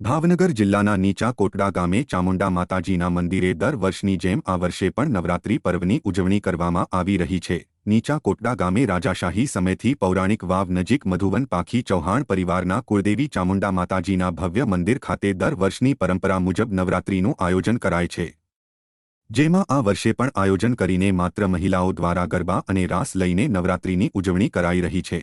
ભાવનગર જિલ્લાના નીચા કોટડા ગામે ચામુંડા માતાજીના મંદિરે દર વર્ષની જેમ આ વર્ષે પણ નવરાત્રિ પર્વની ઉજવણી કરવામાં આવી રહી છે। નીચા કોટડા ગામે રાજાશાહી સમયથી પૌરાણિક વાવ નજીક મધુવન પાખી ચૌહાણ પરિવારના કુળદેવી ચામુંડા માતાજીના ભવ્ય મંદિર ખાતે દર વર્ષની પરંપરા મુજબ નવરાત્રિનું આયોજન કરાય છે, જેમાં આ વર્ષે પણ આયોજન કરીને માત્ર મહિલાઓ દ્વારા ગરબા અને રાસ લઈને નવરાત્રિની ઉજવણી કરાઈ રહી છે।